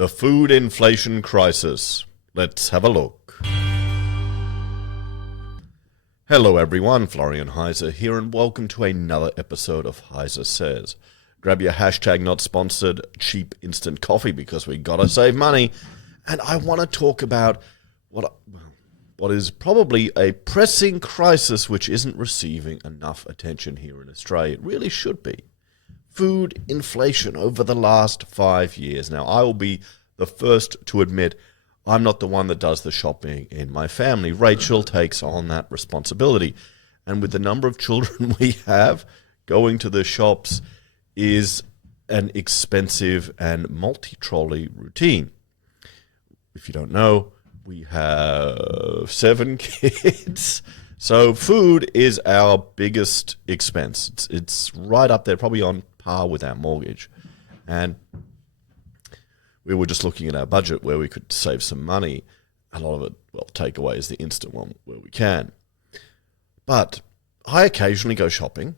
The food inflation crisis. Let's have a look. Hello everyone, Florian Heiser here, and welcome to another episode of HeiseSays. Grab your hashtag not sponsored cheap instant coffee because we gotta save money. And I want to talk about what is probably a pressing crisis which isn't receiving enough attention here in Australia. It really should be. Food inflation over the last 5 years. Now, I will be the first to admit I'm not the one that does the shopping in my family. Rachel takes on that responsibility. And with the number of children we have, going to the shops is an expensive and multi-trolley routine. If you don't know, we have 7 kids. So food is our biggest expense. It's right up there, probably on par with our mortgage. And we were just looking at our budget where we could save some money. A lot of it, takeaway is the instant one where we can. But I occasionally go shopping.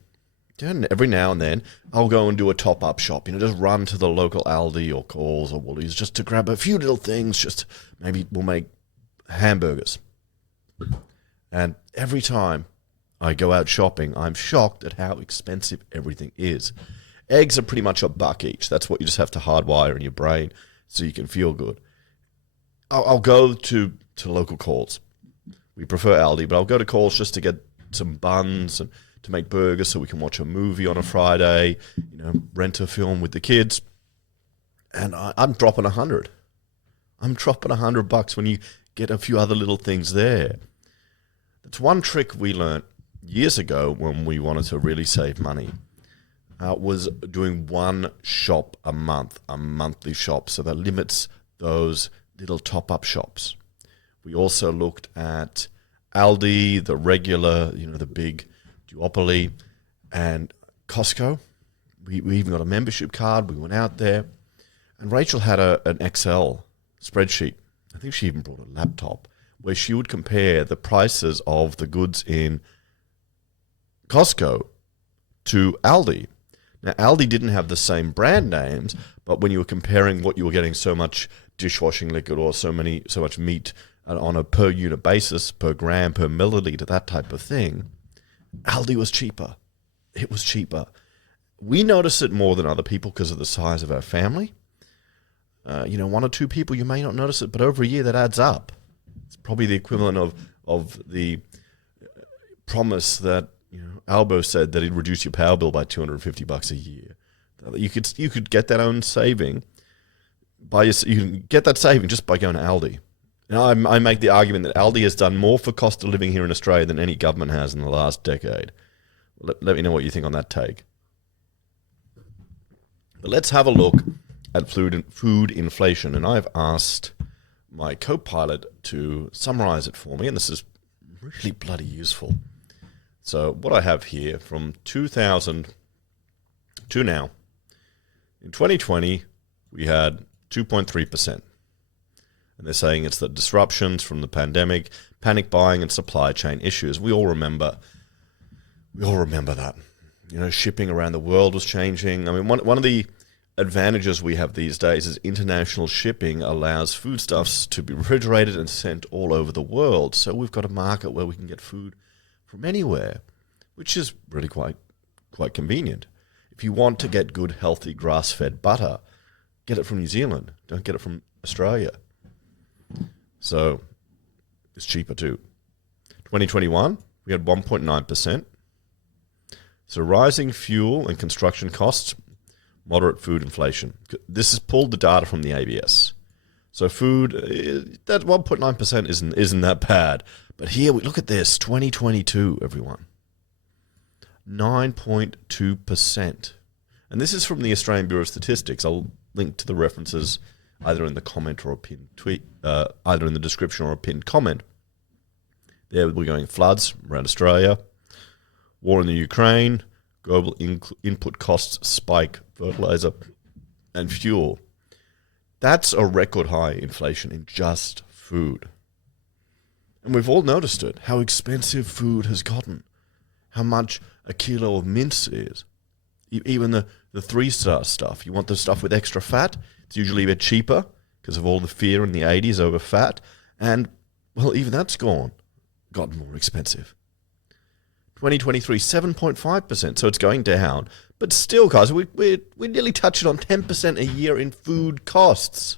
And every now and then, I'll go and do a top-up shop. Just run to the local Aldi or Coles or Woolies just to grab a few little things. Just maybe we'll make hamburgers. And every time I go out shopping, I'm shocked at how expensive everything is. Eggs are pretty much $1 each. That's what you just have to hardwire in your brain so you can feel good. I'll go to local Coles. We prefer Aldi, but I'll go to Coles just to get some buns and to make burgers so we can watch a movie on a Friday, rent a film with the kids. And I'm dropping $100. I'm dropping $100 when you get a few other little things there. That's one trick we learned years ago when we wanted to really save money. Was doing one shop a month, a monthly shop. So that limits those little top-up shops. We also looked at Aldi, the regular, the big duopoly, and Costco. We even got a membership card. We went out there. And Rachel had an Excel spreadsheet. I think she even brought a laptop where she would compare the prices of the goods in Costco to Aldi. Now, Aldi didn't have the same brand names, but when you were comparing what you were getting, so much dishwashing liquid or so much meat on a per unit basis, per gram, per milliliter, that type of thing, Aldi was cheaper. It was cheaper. We notice it more than other people because of the size of our family. 1 or 2 people, you may not notice it, but over a year that adds up. It's probably the equivalent of the promise that Albo said that he'd reduce your power bill by $250 a year. You could get that own saving you can get that saving just by going to Aldi. Now, I make the argument that Aldi has done more for cost of living here in Australia than any government has in the last decade. Let me know what you think on that take. But let's have a look at food inflation, and I've asked my co-pilot to summarize it for me, and this is really bloody useful. So what I have here from 2000 to now, in 2020, we had 2.3%. And they're saying it's the disruptions from the pandemic, panic buying, and supply chain issues. We all remember that. Shipping around the world was changing. I mean, one of the advantages we have these days is international shipping allows foodstuffs to be refrigerated and sent all over the world. So we've got a market where we can get food from anywhere, which is really quite convenient. If you want to get good, healthy, grass-fed butter, get it from New Zealand. Don't get it from Australia. So it's cheaper too. 2021, we had 1.9%. So rising fuel and construction costs, moderate food inflation. This has pulled the data from the ABS. So food, that 1.9% isn't that bad. But here, we look at this, 2022, everyone. 9.2%. And this is from the Australian Bureau of Statistics. I'll link to the references either in the comment or a pinned tweet, either in the description or a pinned comment. There we're going floods around Australia, war in the Ukraine, global input costs spike, fertilizer and fuel. That's a record high inflation in just food. And we've all noticed it, how expensive food has gotten, how much a kilo of mince is. Even the 3-star stuff. You want the stuff with extra fat? It's usually a bit cheaper. because of all the fear in the 80s over fat. And, well, even that's gotten more expensive. 2023, 7.5%. So it's going down. But still, guys, we're nearly touching on 10% a year in food costs.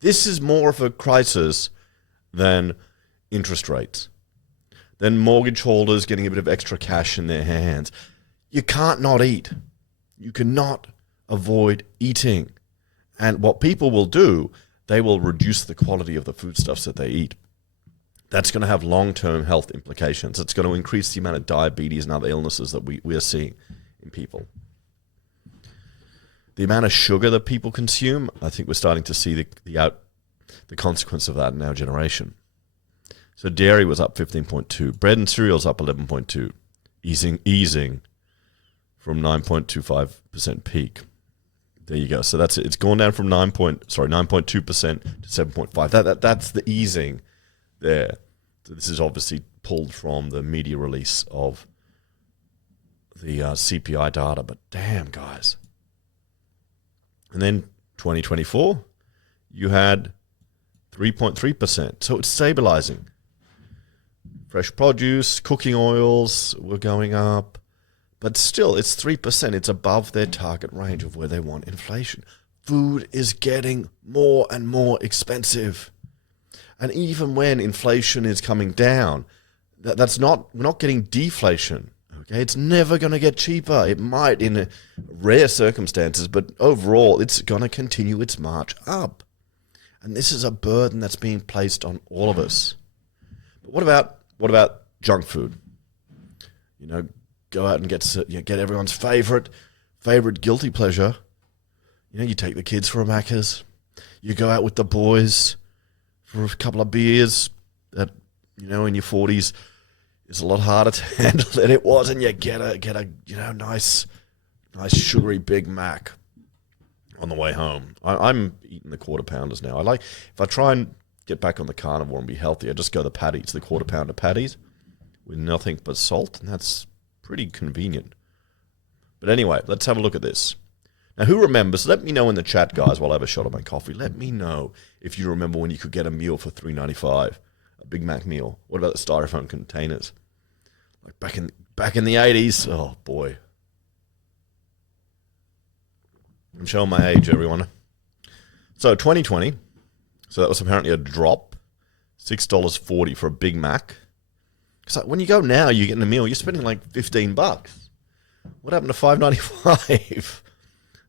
This is more of a crisis than interest rates, than mortgage holders getting a bit of extra cash in their hands. You can't not eat. You cannot avoid eating. And what people will do, they will reduce the quality of the foodstuffs that they eat. That's going to have long-term health implications. It's going to increase the amount of diabetes and other illnesses that we are seeing in people. The amount of sugar that people consume, I think we're starting to see the consequence of that in our generation. So dairy was up 15.2. Bread and cereals up 11.2, easing from 9.25% peak. There you go. So that's it. It's gone down from 9.2% to 7.5%. That's the easing there. So this is obviously pulled from the media release of the CPI data. But damn, guys. And then 2024, you had 3.3%. So it's stabilizing. Fresh produce, cooking oils were going up. But still, it's 3%. It's above their target range of where they want inflation. Food is getting more and more expensive. And even when inflation is coming down, we're not getting deflation. Okay, it's never going to get cheaper. It might in rare circumstances, but overall, it's going to continue its march up. And this is a burden that's being placed on all of us. But what about junk food? You know, go out and get everyone's favorite guilty pleasure. You know, you take the kids for a Macca's. You go out with the boys for a couple of beers that, you know, in your 40s is a lot harder to handle than it was, and you get a nice sugary Big Mac on the way home. I'm eating the quarter pounders now. If I try and get back on the carnivore and be healthy, I just go the patties, the quarter pounder patties with nothing but salt, and that's pretty convenient. But anyway, let's have a look at this. Now, who remembers? Let me know in the chat, guys, while I have a shot of my coffee. Let me know if you remember when you could get a meal for $3.95, a Big Mac meal. What about the styrofoam containers? Like back in the 80s. Oh, boy. I'm showing my age, everyone. So 2020. So that was apparently a drop. $6.40 for a Big Mac. Because when you go now, you're getting a meal, you're spending like $15. What happened to $5.95?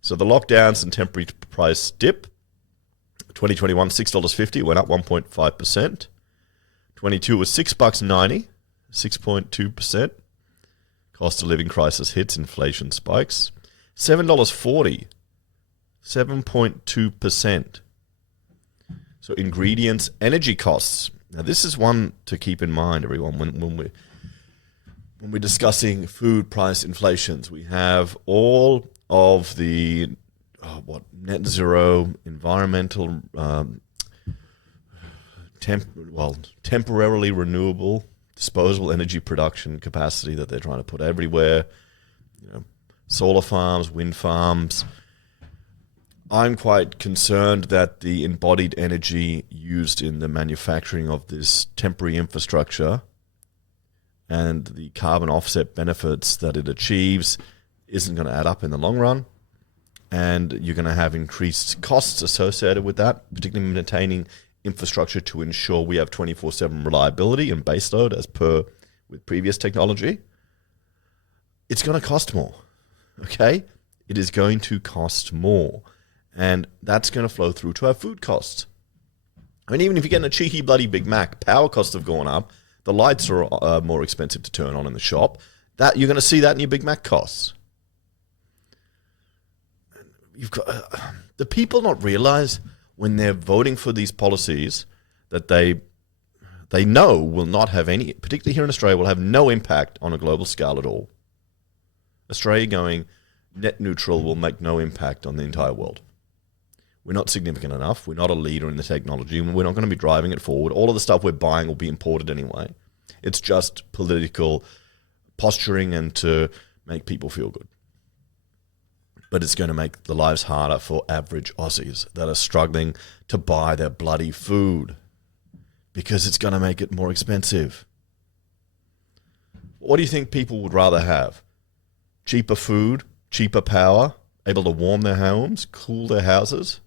So the lockdowns and temporary price dip. 2021, $6.50, went up 1.5%. 22 was $6.90, 6.2%. Cost of living crisis hits, inflation spikes. $7.40, 7.2%. So ingredients, energy costs. Now this is one to keep in mind, everyone, when we're discussing food price inflations. We have all of the net zero environmental temporarily renewable disposable energy production capacity that they're trying to put everywhere. You know, solar farms, wind farms. I'm quite concerned that the embodied energy used in the manufacturing of this temporary infrastructure and the carbon offset benefits that it achieves isn't going to add up in the long run. And you're going to have increased costs associated with that, particularly maintaining infrastructure to ensure we have 24/7 reliability and baseload as per with previous technology. It's going to cost more, okay? It is going to cost more. And that's going to flow through to our food costs. I mean, even if you're getting a cheeky bloody Big Mac, power costs have gone up. The lights are more expensive to turn on in the shop. That you're going to see that in your Big Mac costs. You've got the people not realize when they're voting for these policies that they know will not have any, particularly here in Australia, will have no impact on a global scale at all. Australia going net neutral will make no impact on the entire world. We're not significant enough. We're not a leader in the technology. We're not going to be driving it forward. All of the stuff we're buying will be imported anyway. It's just political posturing and to make people feel good. but it's going to make the lives harder for average Aussies that are struggling to buy their bloody food because it's going to make it more expensive. What do you think people would rather have? Cheaper food, cheaper power, able to warm their homes, cool their houses?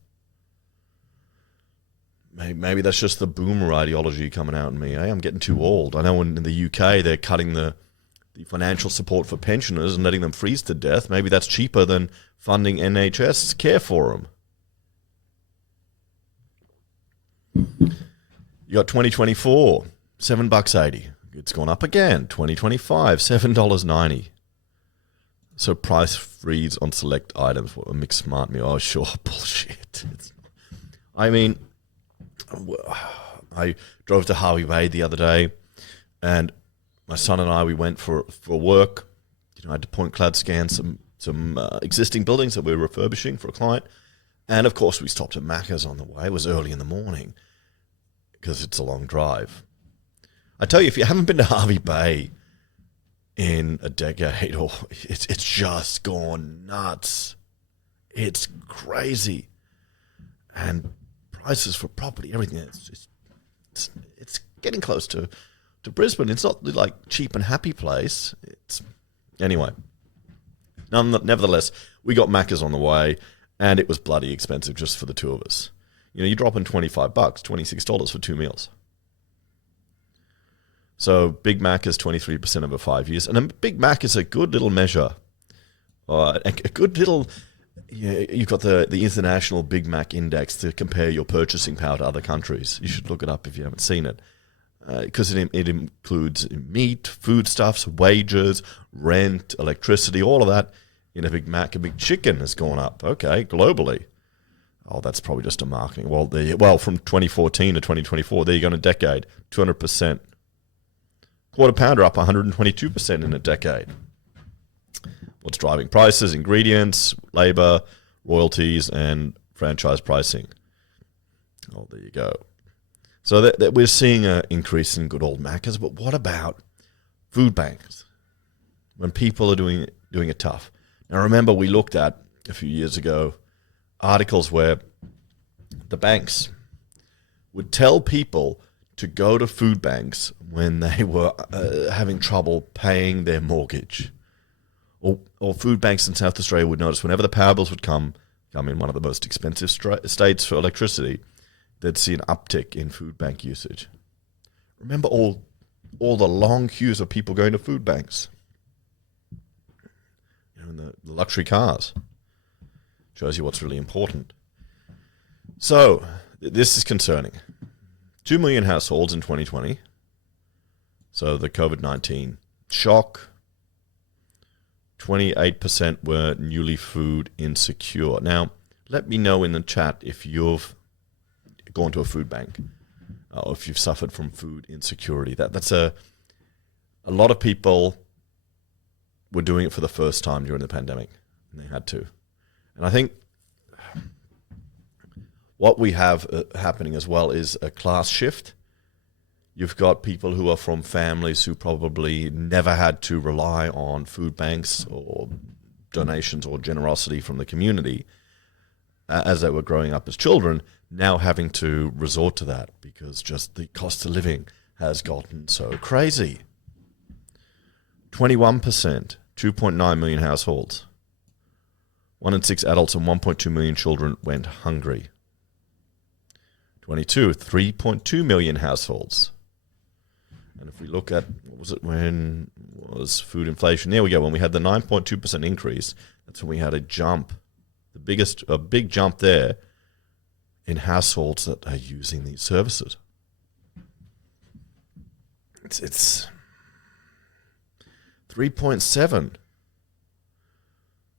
Maybe that's just the boomer ideology coming out in me. I'm getting too old. I know in the UK they're cutting the financial support for pensioners and letting them freeze to death. Maybe that's cheaper than funding NHS care for them. You got 2024, $7.80. It's gone up again. 2025, $7.90. So price freeze on select items. What a mixed smart meal. Oh, sure, bullshit. I drove to Harvey Bay the other day, and my son and I, we went for work. I had to point cloud scan some existing buildings that we were refurbishing for a client. And, of course, we stopped at Macca's on the way. It was early in the morning because it's a long drive. I tell you, if you haven't been to Harvey Bay in a decade, or it's just gone nuts. It's crazy. And prices for property, everything, it's getting close to Brisbane. It's not like cheap and happy place. Anyway. Nevertheless, we got Macca's on the way, and it was bloody expensive just for the two of us. You're dropping $25, $26 for 2 meals. So Big Mac is 23% over 5 years, and a Big Mac is a good little measure. A good little. You've got the International Big Mac Index to compare your purchasing power to other countries. You should look it up if you haven't seen it, because it includes meat, foodstuffs, wages, rent, electricity, all of that. In a Big Mac, a big chicken has gone up. Okay, globally. Oh, that's probably just a marketing. Well, from 2014 to 2024, there you go in a decade, 200%. Quarter pounder up 122% in a decade. What's driving prices? Ingredients, labor, royalties, and franchise pricing. Oh, there you go. So that we're seeing an increase in good old Macca's, but what about food banks? When people are doing it tough. Now, remember, we looked at a few years ago articles where the banks would tell people to go to food banks when they were having trouble paying their mortgage. Or food banks in South Australia would notice whenever the power bills would come in one of the most expensive states for electricity, they'd see an uptick in food bank usage. Remember all the long queues of people going to food banks? In the luxury cars. Shows you what's really important. So, this is concerning. 2 million households in 2020. So the COVID-19 shock. 28% were newly food insecure. Now, let me know in the chat if you've gone to a food bank or if you've suffered from food insecurity. That's a lot of people were doing it for the first time during the pandemic, and they had to. And I think what we have happening as well is a class shift. You've got people who are from families who probably never had to rely on food banks or donations or generosity from the community as they were growing up as children, now having to resort to that because just the cost of living has gotten so crazy. 21%, 2.9 million households. 1 in 6 adults and 1.2 million children went hungry. 22, 3.2 million households. And if we look at, what was it when was food inflation? There we go. When we had the 9.2% increase, that's when we had a jump, a big jump there in households that are using these services. It's 3.7.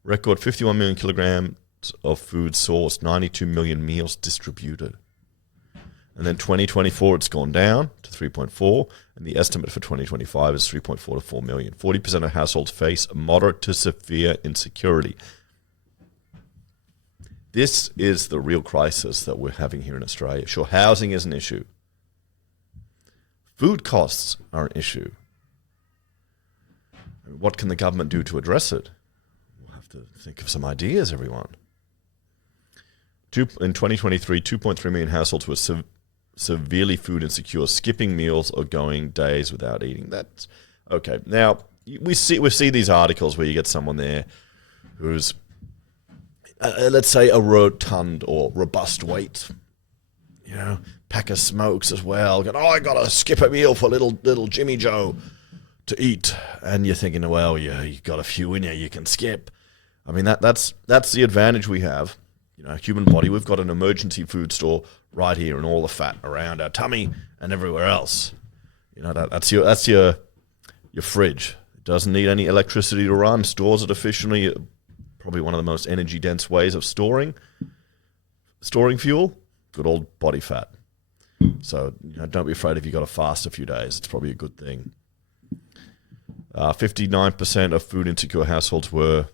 Record 51 million kilograms of food sourced, 92 million meals distributed. And then 2024, it's gone down to 3.4, and the estimate for 2025 is 3.4 to 4 million. 40% of households face moderate to severe insecurity. This is the real crisis that we're having here in Australia. Sure, housing is an issue. Food costs are an issue. What can the government do to address it? We'll have to think of some ideas, everyone. In 2023, 2.3 million households were severely food insecure, skipping meals or going days without eating. That's okay. Now, we see these articles where you get someone there who's, let's say, a rotund or robust weight, pack of smokes as well. Going, I got to skip a meal for little Jimmy Joe to eat. And you're thinking, well, yeah, you got a few in you can skip. I mean, that's the advantage we have. Human body, we've got an emergency food store right here and all the fat around our tummy and everywhere else. That's your fridge. It doesn't need any electricity to run, stores it efficiently. Probably one of the most energy dense ways of storing fuel, good old body fat. So, don't be afraid if you got to fast a few days. It's probably a good thing. 59% of food insecure households were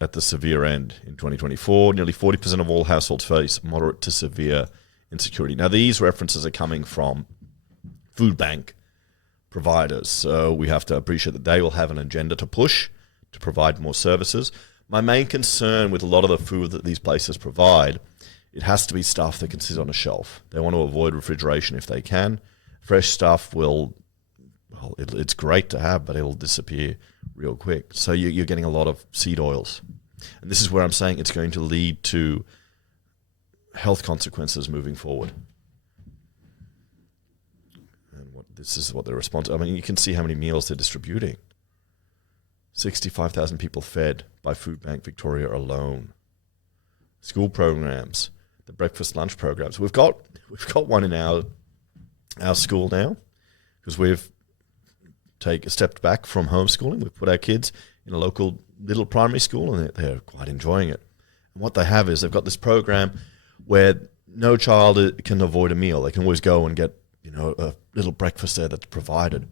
at the severe end in 2024. Nearly 40% of all households face moderate to severe insecurity. Now, these references are coming from food bank providers, so we have to appreciate that they will have an agenda to push to provide more services. My main concern with a lot of the food that these places provide, it has to be stuff that can sit on a shelf. They want to avoid refrigeration if they can. Fresh stuff it's great to have, but it'll disappear real quick. So you're getting a lot of seed oils. And this is where I'm saying it's going to lead to health consequences moving forward. And this is what the response. I mean, you can see how many meals they're distributing. 65,000 people fed by Food Bank Victoria alone. School programs, the breakfast lunch programs. We've got one in our school now because we've stepped back from homeschooling. We've put our kids in a local little primary school, and they're quite enjoying it. And what they have is they've got this program where no child can avoid a meal. They can always go and get a little breakfast there that's provided.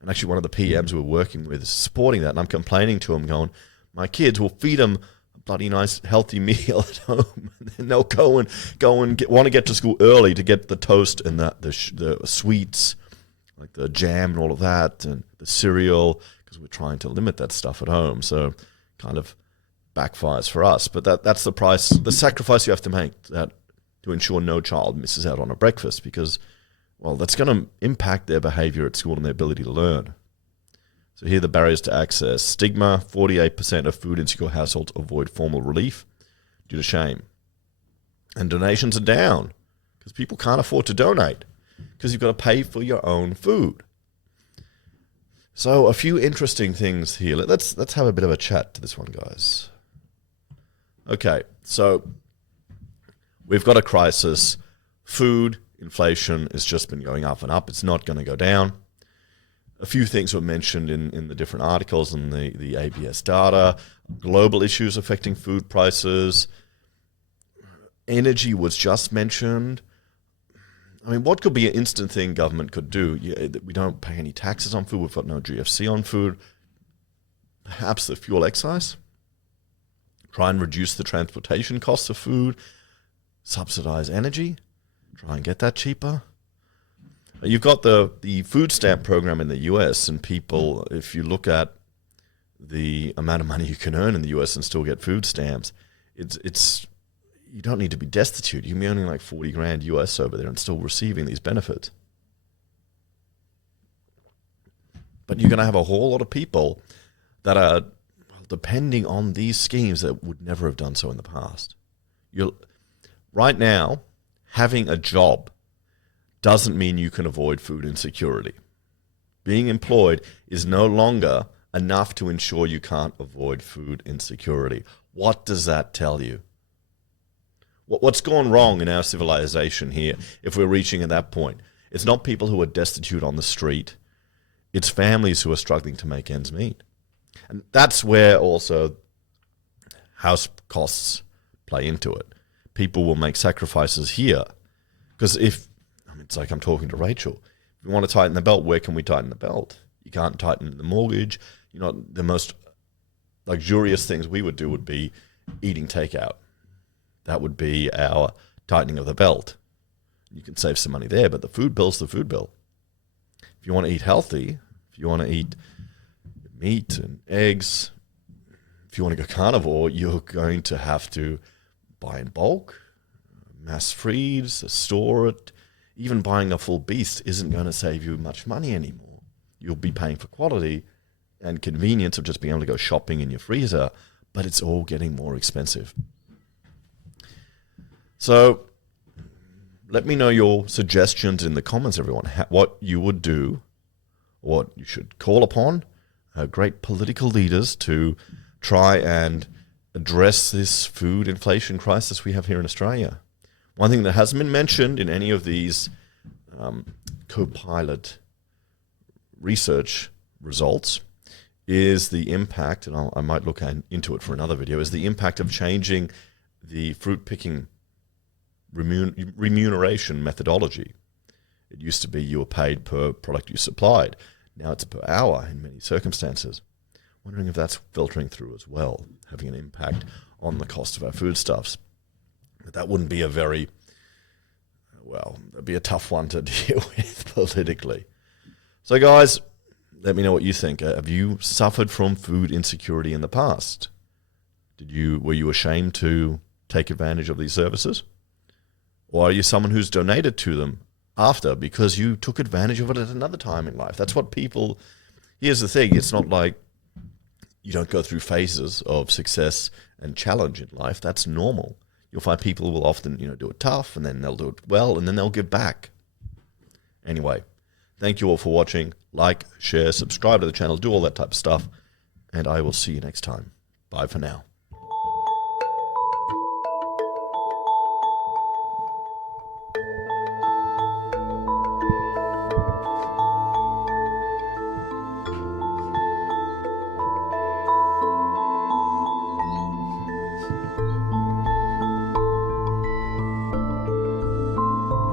And actually, one of the PMs we're working with is supporting that, and I'm complaining to them, going, "My kids will feed them a bloody nice healthy meal at home, and then they'll go and want to get to school early to get the toast and the sweets." Like the jam and all of that, and the cereal, because we're trying to limit that stuff at home. So kind of backfires for us. But that's the price, the sacrifice you have to make to ensure no child misses out on a breakfast, because, well, that's going to impact their behavior at school and their ability to learn. So here are the barriers to access. Stigma, 48% of food insecure households avoid formal relief due to shame. And donations are down because people can't afford to donate, because you've got to pay for your own food. So a few interesting things here. Let's have a bit of a chat to this one, guys. Okay, so we've got a crisis. Food inflation has just been going up and up. It's not going to go down. A few things were mentioned in the different articles and the ABS data. Global issues affecting food prices. Energy was just mentioned. I mean, what could be an instant thing government could do? We don't pay any taxes on food. We've got no GFC on food. Perhaps the fuel excise. Try and reduce the transportation costs of food. Subsidize energy. Try and get that cheaper. You've got the food stamp program in the US, and people, if you look at the amount of money you can earn in the US and still get food stamps, it's you don't need to be destitute. You can be earning like 40 grand US over there and still receiving these benefits. But you're going to have a whole lot of people that are depending on these schemes that would never have done so in the past. Right now, having a job doesn't mean you can avoid food insecurity. Being employed is no longer enough to ensure you can't avoid food insecurity. What does that tell you? What's gone wrong in our civilization here if we're reaching at that point? It's not people who are destitute on the street. It's families who are struggling to make ends meet. And that's where also house costs play into it. People will make sacrifices here. Because it's like I'm talking to Rachel. If we want to tighten the belt, where can we tighten the belt? You can't tighten the mortgage. The most luxurious things we would do would be eating takeout. That would be our tightening of the belt. You can save some money there, but the food bill's the food bill. If you want to eat healthy, if you want to eat meat and eggs, if you want to go carnivore, you're going to have to buy in bulk, mass freeze, store it. Even buying a full beast isn't going to save you much money anymore. You'll be paying for quality and convenience of just being able to go shopping in your freezer, but it's all getting more expensive. So let me know your suggestions in the comments, everyone, what you would do, what you should call upon great political leaders to try and address this food inflation crisis we have here in Australia. One thing that hasn't been mentioned in any of these co-pilot research results is the impact, and I might look into it for another video, is the impact of changing the fruit picking remuneration methodology. It used to be you were paid per product you supplied. Now it's per hour in many circumstances. Wondering if that's filtering through as well, having an impact on the cost of our foodstuffs. But that wouldn't be a very, well, it'd be a tough one to deal with politically. So guys, let me know what you think. Have you suffered from food insecurity in the past? Were you ashamed to take advantage of these services? Or are you someone who's donated to them after because you took advantage of it at another time in life? That's what people, here's the thing, it's not like you don't go through phases of success and challenge in life. That's normal. You'll find people will often, do it tough, and then they'll do it well, and then they'll give back. Anyway, thank you all for watching. Like, share, subscribe to the channel, do all that type of stuff, and I will see you next time. Bye for now.